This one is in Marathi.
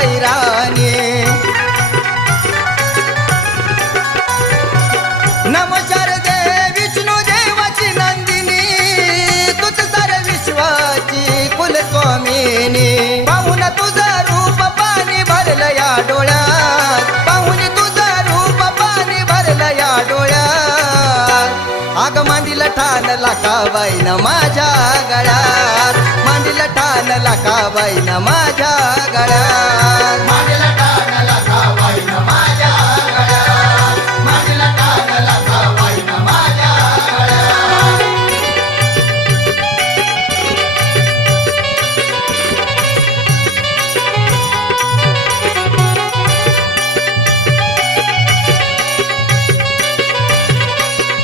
बाई राणी नमस्कार दे विष्णू देवाची नंदिनी तुझ सर विश्वाची कुलस्वामिनी। पाहून तुझं रूप पाणी भरलं या डोळ्यात। पाहून तुझं रूप पाणी भरलं या डोळ्यात। आग मांडीला ठाण न माझ्या गळ्यात। मांडीला ठाण लाखाबाईन बाई न माझ्या